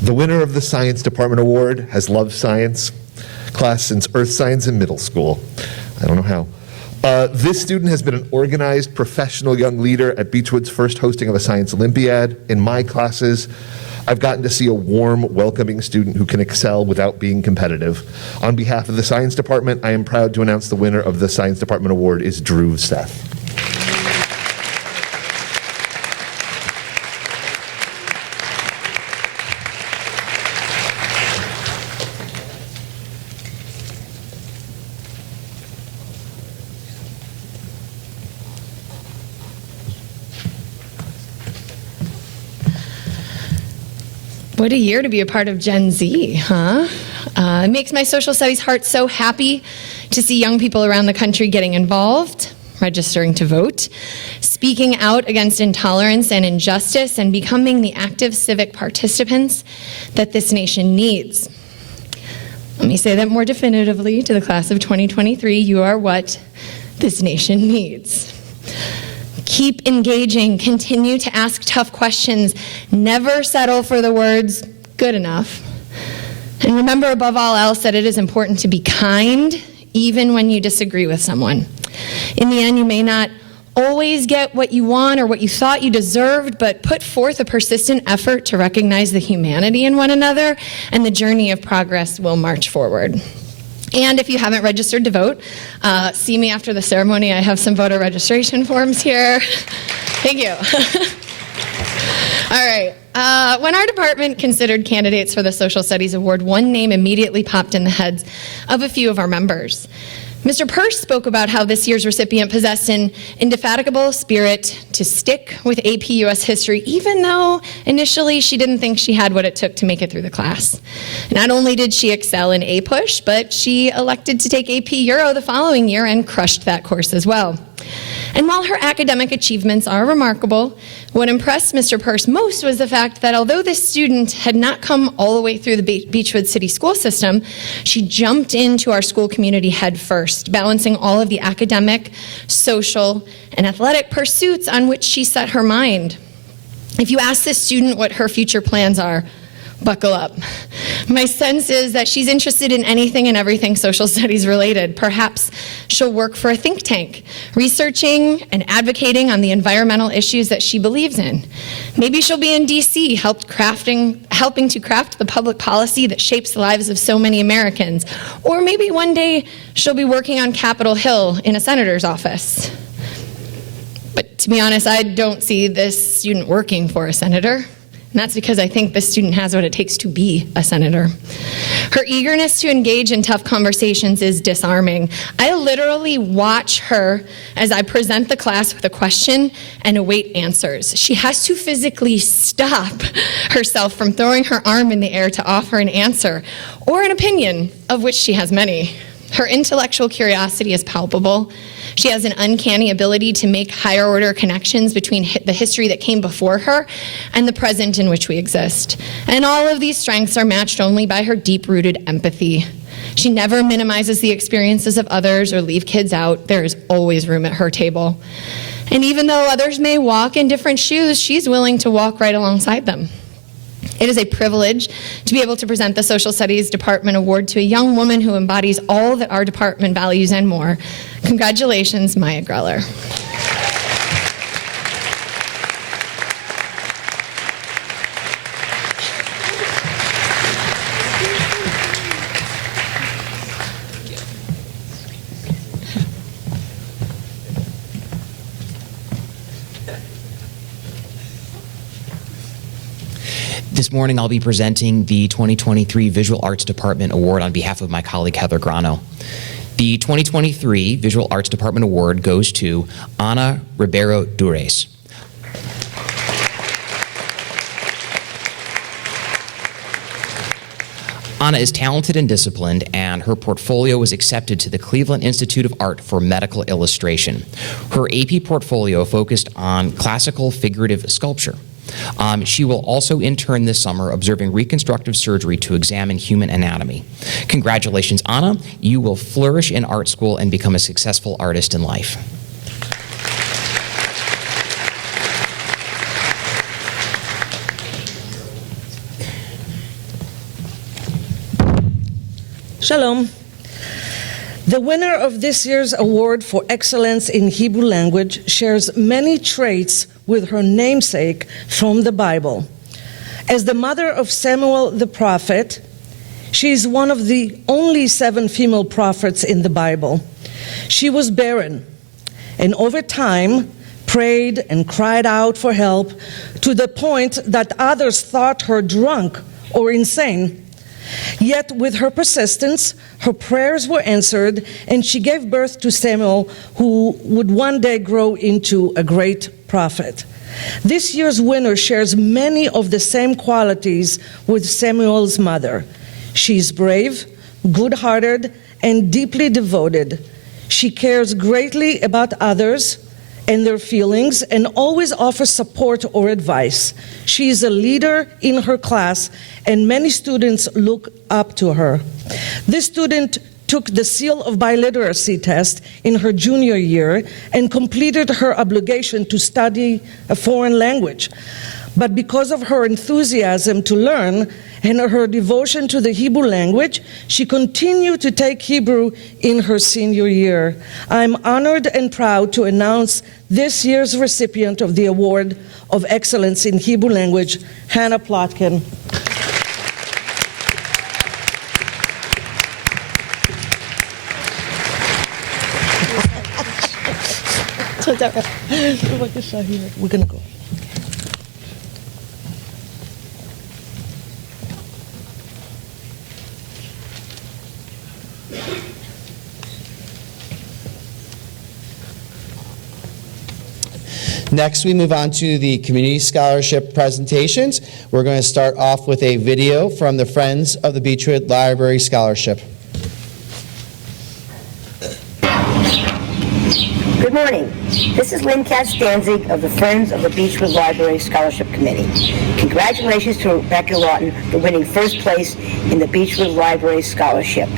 The winner of the Science Department Award has loved science class since earth science in middle school. I don't know how. This student has been an organized, professional young leader at Beechwood's first hosting of a science Olympiad. In my classes, I've gotten to see a warm, welcoming student who can excel without being competitive. On behalf of the Science Department, I am proud to announce the winner of the Science Department Award is Drew Seth. What a year to be a part of Gen Z, huh? It makes my social studies heart so happy to see young people around the country getting involved, registering to vote, speaking out against intolerance and injustice, and becoming the active civic participants that this nation needs. Let me say that more definitively to the class of 2023, you are what this nation needs. Keep engaging, continue to ask tough questions, never settle for the words, good enough. And remember above all else that it is important to be kind, even when you disagree with someone. In the end, you may not always get what you want or what you thought you deserved, but put forth a persistent effort to recognize the humanity in one another, and the journey of progress will march forward. And if you haven't registered to vote, see me after the ceremony. I have some voter registration forms here. Thank you. All right. When our department considered candidates for the Social Studies Award, one name immediately popped in the heads of a few of our members. Mr. Peirce spoke about how this year's recipient possessed an indefatigable spirit to stick with AP US History, even though initially she didn't think she had what it took to make it through the class. Not only did she excel in APUSH, but she elected to take AP Euro the following year and crushed that course as well. And while her academic achievements are remarkable, what impressed Mr. Peirce most was the fact that although this student had not come all the way through the Beechwood City school system, she jumped into our school community head first, balancing all of the academic, social, and athletic pursuits on which she set her mind. If you ask this student what her future plans are, buckle up. My sense is that she's interested in anything and everything social studies related. Perhaps she'll work for a think tank, researching and advocating on the environmental issues that she believes in. Maybe she'll be in DC, helping to craft the public policy that shapes the lives of so many Americans. Or maybe one day she'll be working on Capitol Hill in a senator's office. But to be honest, I don't see this student working for a senator. And that's because I think this student has what it takes to be a senator. Her eagerness to engage in tough conversations is disarming. I literally watch her as I present the class with a question and await answers. She has to physically stop herself from throwing her arm in the air to offer an answer or an opinion, of which she has many. Her intellectual curiosity is palpable. She has an uncanny ability to make higher order connections between the history that came before her and the present in which we exist. And all of these strengths are matched only by her deep-rooted empathy. She never minimizes the experiences of others or leave kids out. There is always room at her table. And even though others may walk in different shoes, she's willing to walk right alongside them. It is a privilege to be able to present the Social Studies Department Award to a young woman who embodies all that our department values and more. Congratulations, Maya Greller. This morning, I'll be presenting the 2023 Visual Arts Department Award on behalf of my colleague, Heather Grano. The 2023 Visual Arts Department Award goes to Ana Ribeiro Dures. Ana is talented and disciplined, and her portfolio was accepted to the Cleveland Institute of Art for medical illustration. Her AP portfolio focused on classical figurative sculpture. She will also intern this summer observing reconstructive surgery to examine human anatomy. Congratulations, Ana. You will flourish in art school and become a successful artist in life. Shalom. The winner of this year's award for excellence in Hebrew language shares many traits with her namesake from the Bible. As the mother of Samuel the prophet, she is one of the only 7 female prophets in the Bible. She was barren, and over time prayed and cried out for help to the point that others thought her drunk or insane. Yet with her persistence, her prayers were answered, and she gave birth to Samuel, who would one day grow into a great prophet. This year's winner shares many of the same qualities with Samuel's mother. She's brave, good-hearted, and deeply devoted. She cares greatly about others and their feelings, and always offers support or advice. She is a leader in her class, and many students look up to her. This student took the Seal of Biliteracy test in her junior year and completed her obligation to study a foreign language. But because of her enthusiasm to learn and her devotion to the Hebrew language, she continued to take Hebrew in her senior year. I'm honored and proud to announce this year's recipient of the Award of Excellence in Hebrew Language, Hannah Plotkin. We're going to go. Next, we move on to the community scholarship presentations. We're going to start off with a video from the Friends of the Beechwood Library Scholarship. Good morning. This is Lynn Katz-Danzig of the Friends of the Beechwood Library Scholarship Committee. Congratulations to Rebecca Lawton for winning first place in the Beechwood Library Scholarship.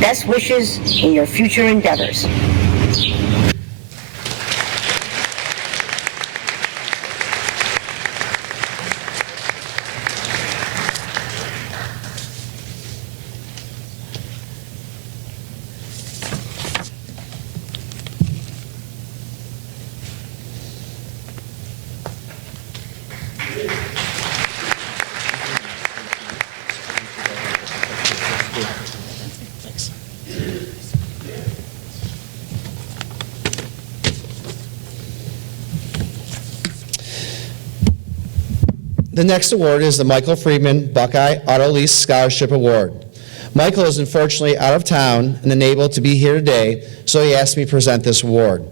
Best wishes in your future endeavors. The next award is the Michael Friedman Buckeye Auto Lease Scholarship Award. Michael is unfortunately out of town and unable to be here today, so he asked me to present this award.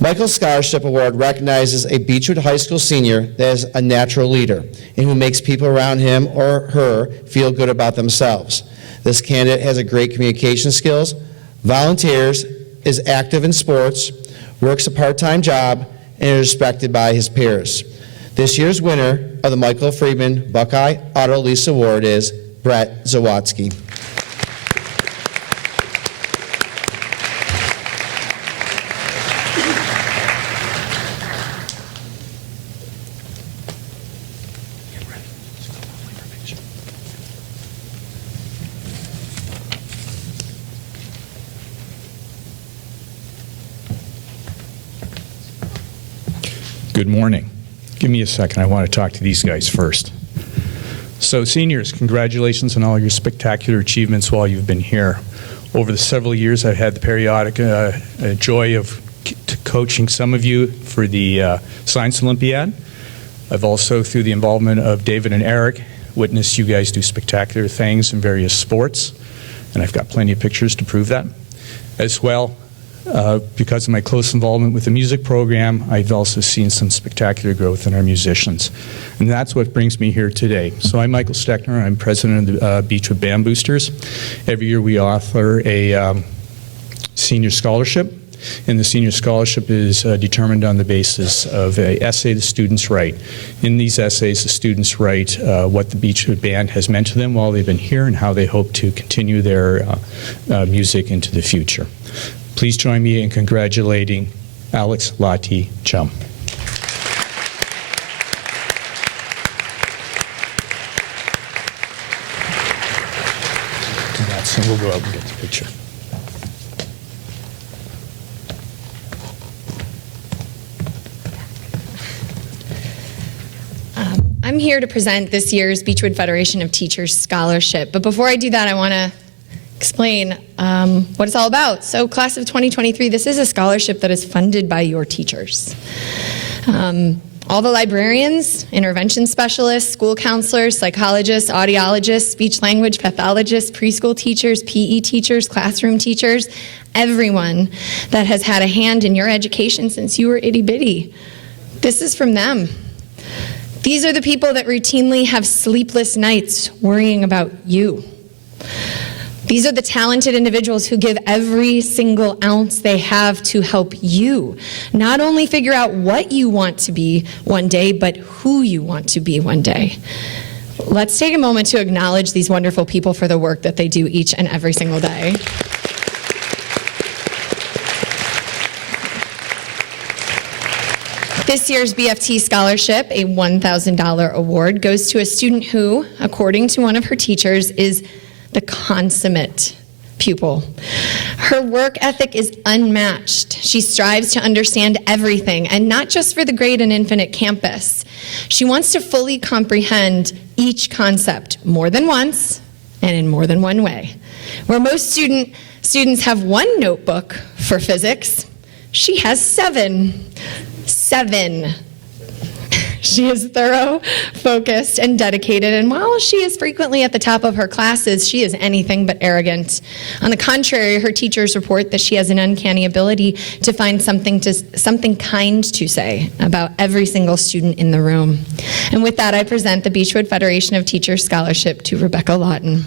Michael's Scholarship Award recognizes a Beechwood High School senior that is a natural leader and who makes people around him or her feel good about themselves. This candidate has a great communication skills, volunteers, is active in sports, works a part-time job, and is respected by his peers. This year's winner of the Michael Friedman Buckeye Auto Lease Award is Brett Zawatsky. Good morning. Give me a second. I want to talk to these guys first. So seniors, congratulations on all your spectacular achievements while you've been here. Over the several years, I've had the periodic joy of coaching some of you for the Science Olympiad. I've also, through the involvement of David and Eric, witnessed you guys do spectacular things in various sports, and I've got plenty of pictures to prove that. As well, because of my close involvement with the music program, I've also seen some spectacular growth in our musicians. And that's what brings me here today. So I'm Michael Steckner. I'm president of the Beechwood Band Boosters. Every year we offer a senior scholarship, and the senior scholarship is determined on the basis of an essay the students write. In these essays, the students write what the Beechwood Band has meant to them while they've been here and how they hope to continue their music into the future. Please join me in congratulating Alex Lottie Chum. Congrats, and we'll go out and get the picture. I'm here to present this year's Beechwood Federation of Teachers Scholarship. But before I do that, I want to explain what it's all about. So class of 2023, this is a scholarship that is funded by your teachers. All the librarians, intervention specialists, school counselors, psychologists, audiologists, speech language pathologists, preschool teachers, PE teachers, classroom teachers, everyone that has had a hand in your education since you were itty bitty. This is from them. These are the people that routinely have sleepless nights worrying about you. These are the talented individuals who give every single ounce they have to help you not only figure out what you want to be one day, but who you want to be one day. Let's take a moment to acknowledge these wonderful people for the work that they do each and every single day. This year's BFT Scholarship, a $1,000 award, goes to a student who, according to one of her teachers, is the consummate pupil. Her work ethic is unmatched. She strives to understand everything, and not just for the great and infinite campus. She wants to fully comprehend each concept more than once and in more than one way. Where most students have one notebook for physics, she has seven. She is thorough, focused, and dedicated, and while she is frequently at the top of her classes, she is anything but arrogant. On the contrary, her teachers report that she has an uncanny ability to find something kind to say about every single student in the room. And with that, I present the Beechwood Federation of Teachers Scholarship to Rebecca Lawton.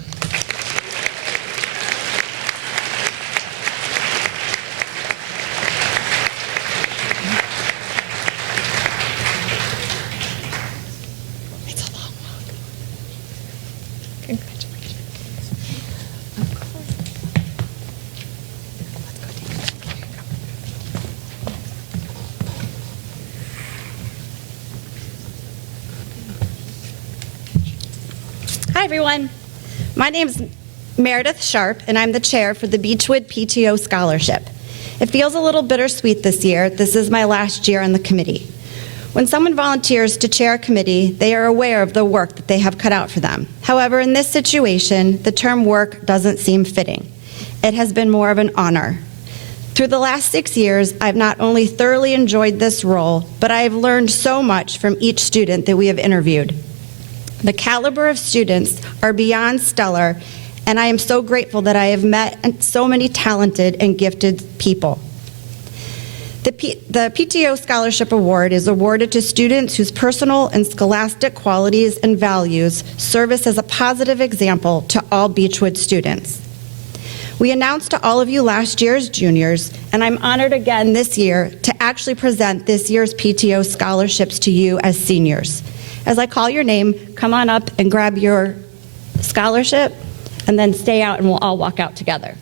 Hi, everyone. My name is Meredith Sharp, and I'm the chair for the Beechwood PTO Scholarship. It feels a little bittersweet this year. This is my last year on the committee. When someone volunteers to chair a committee, they are aware of the work that they have cut out for them. However, in this situation, the term work doesn't seem fitting. It has been more of an honor. Through the last 6 years, I've not only thoroughly enjoyed this role, but I have learned so much from each student that we have interviewed. The caliber of students are beyond stellar, and I am so grateful that I have met so many talented and gifted people. The PTO Scholarship Award is awarded to students whose personal and scholastic qualities and values serve as a positive example to all Beechwood students. We announced to all of you last year's juniors, and I'm honored again this year to actually present this year's PTO scholarships to you as seniors. As I call your name, come on up and grab your scholarship, and then stay out and we'll all walk out together.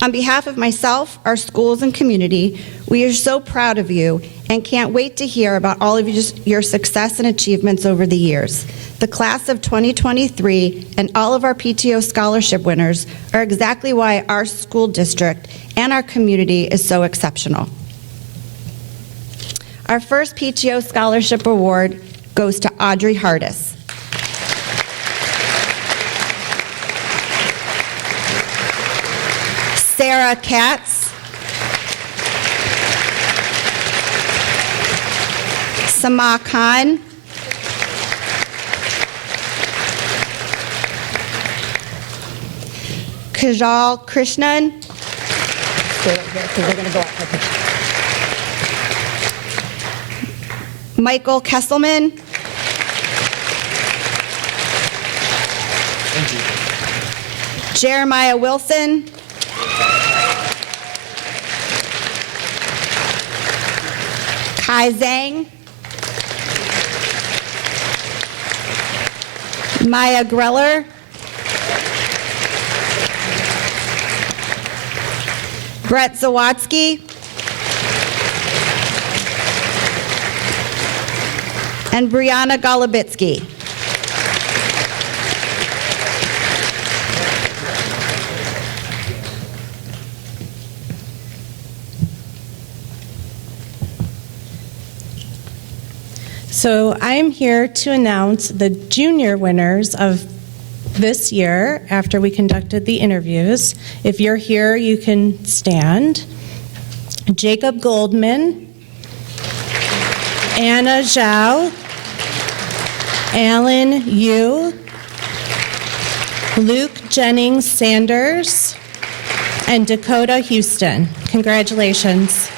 On behalf of myself, our schools, and community, we are so proud of you and can't wait to hear about all of your success and achievements over the years. The class of 2023 and all of our PTO scholarship winners are exactly why our school district and our community is so exceptional. Our first PTO scholarship award goes to Audrey Hardis. Sarah Katz. Sama Khan. Kajal Krishnan. Stay right here because we're going to go up for a picture. Michael Kesselman. Jeremiah Wilson. Kai Zhang. Maya Greller. Brett Zawatsky. And Brianna Golubitsky. So I am here to announce the junior winners of this year after we conducted the interviews. If you're here, you can stand. Jacob Goldman, Anna Zhao, Alan Yu, Luke Jennings Sanders, and Dakota Houston. Congratulations.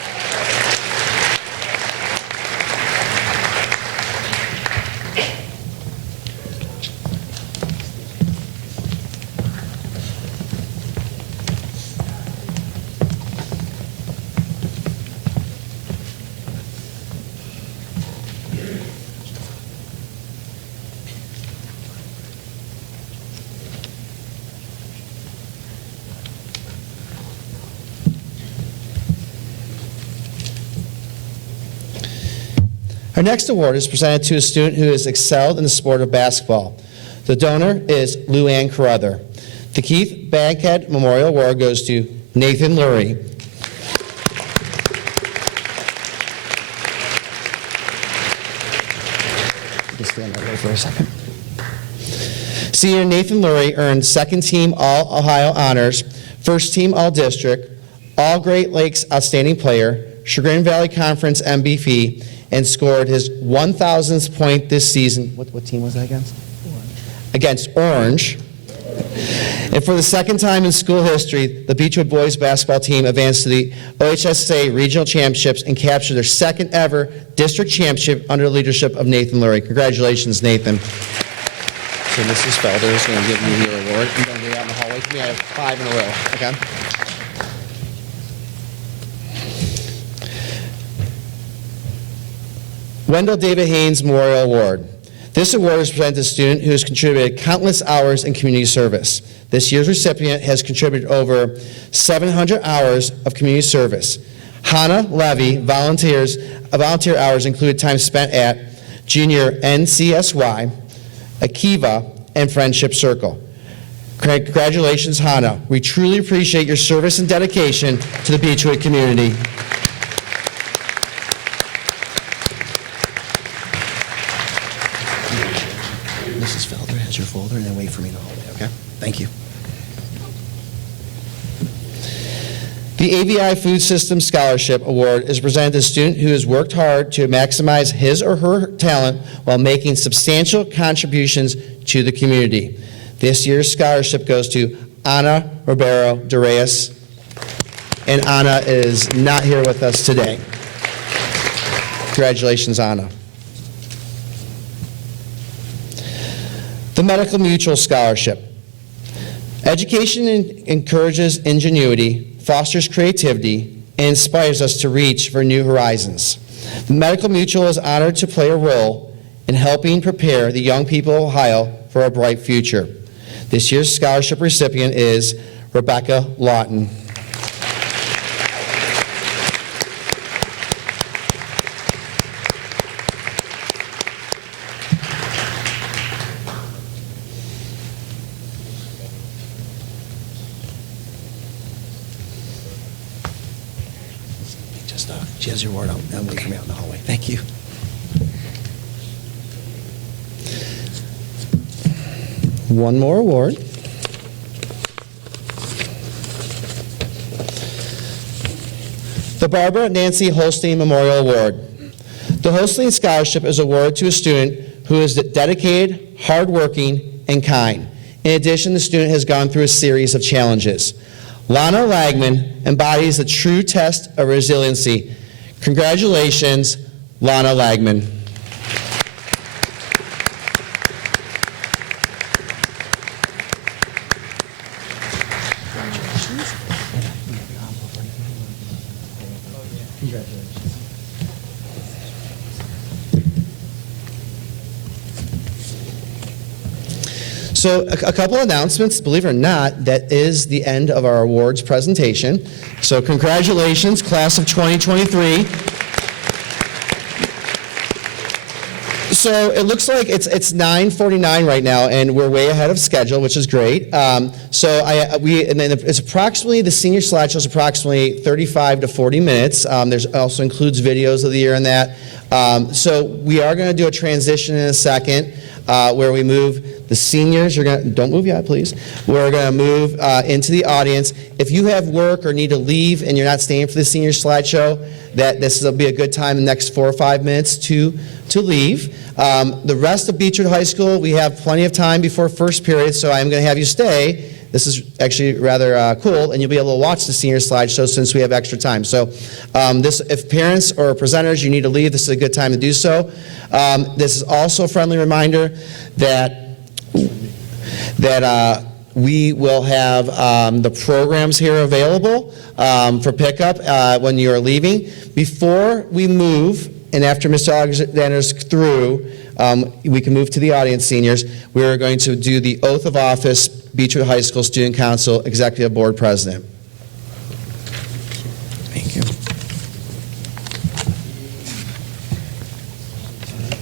Our next award is presented to a student who has excelled in the sport of basketball. The donor is Luann Carruthers. The Keith Bankhead Memorial Award goes to Nathan Lurie. Just stand that way for a second. Senior Nathan Lurie earned second team All-Ohio Honors, first team All-District, All-Great Lakes Outstanding Player, Chagrin Valley Conference MVP, and scored his 1,000th point this season. What team was that against? Against Orange. And for the second time in school history, the Beechwood boys basketball team advanced to the OHSA Regional Championships and captured their second ever district championship under the leadership of Nathan Lurie. Congratulations, Nathan. So Mrs. Felder is going to give me your award. I'm going to go out in the hallway with me. I have 5 in a row. Okay. Wendell David Haynes Memorial Award. This award is presented to a student who has contributed countless hours in community service. This year's recipient has contributed over 700 hours of community service. Hannah Levy volunteer hours include time spent at Junior NCSY, Akiva, and Friendship Circle. Congratulations, Hannah. We truly appreciate your service and dedication to the Beechwood community. Mrs. Felder has your folder, and then wait for me in the hallway, okay? Thank you. The AVI Food System Scholarship Award is presented to a student who has worked hard to maximize his or her talent while making substantial contributions to the community. This year's scholarship goes to Ana Ribeiro de Reyes, and Ana is not here with us today. Congratulations, Ana. The Medical Mutual Scholarship. Education encourages ingenuity, fosters creativity, and inspires us to reach for new horizons. The Medical Mutual is honored to play a role in helping prepare the young people of Ohio for a bright future. This year's scholarship recipient is Rebecca Lawton. She has your word out. I'm waiting for me out in the hallway. Thank you. One more award. The Barbara Nancy Holstein Memorial Award. The Holstein Scholarship is awarded to a student who is dedicated, hardworking, and kind. In addition, the student has gone through a series of challenges. Lana Lagman embodies the true test of resiliency. Congratulations, Lana Lagman. So a couple announcements. Believe it or not, that is the end of our awards presentation. So congratulations, class of 2023. So it looks like it's 9:49 right now, and we're way ahead of schedule, which is great. And then it's approximately, the senior slideshow is approximately 35 to 40 minutes. There's also includes videos of the year and that. So we are going to do a transition in a second. Where we move the seniors, don't move yet, please. We're going to move into the audience. If you have work or need to leave and you're not staying for the senior slideshow, this will be a good time in the next 4 or 5 minutes to leave. The rest of Beechwood High School, we have plenty of time before first period, so I'm going to have you stay. This is actually rather cool, and you'll be able to watch the senior slideshow since we have extra time. So if parents or presenters, you need to leave, this is a good time to do so. This is also a friendly reminder that we will have the programs here available for pickup when you're leaving. Before we move, and after Mr. Alexander's through, we can move to the audience, seniors. We're going to do the oath of office, Beechwood High School Student Council Executive Board President. Thank you.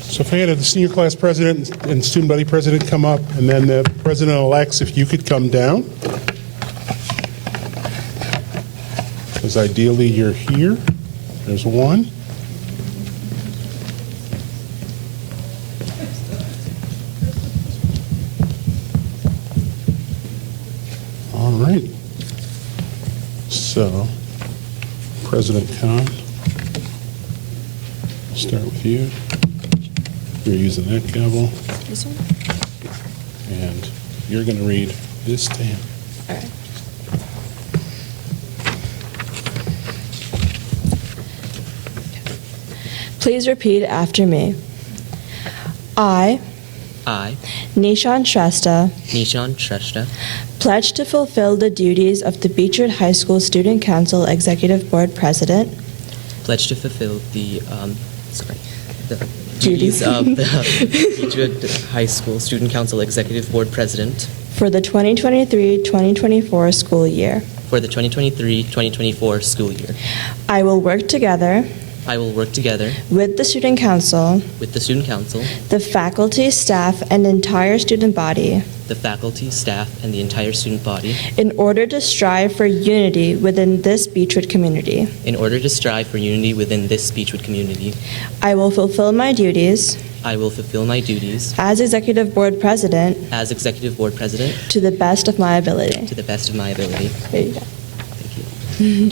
So if I had the senior class president and student body president come up, and then the president-elects, if you could come down. Because ideally you're here. There's one. All right. So, President Kahn. Start with you. You're using that gavel. This one? And you're going to read this to him. All right. Please repeat after me. I, Nishan Shrestha, pledge to fulfill the duties of the Beechwood High School Student Council Executive Board President Pledge to fulfill the duties of the Beechwood High School Student Council Executive Board President for the 2023-2024 school year. for the 2023-2024 school year. I will work together I will work together with the Student Council, with the Student Council, the faculty, staff, and entire student body the faculty, staff, and the entire student body in order to strive for unity within this Beechwood community. in order to strive for unity within this Beechwood community. I will fulfill my duties I will fulfill my duties as Executive Board President as Executive Board President to the best of my ability. to the best of my ability. There you go. Thank you.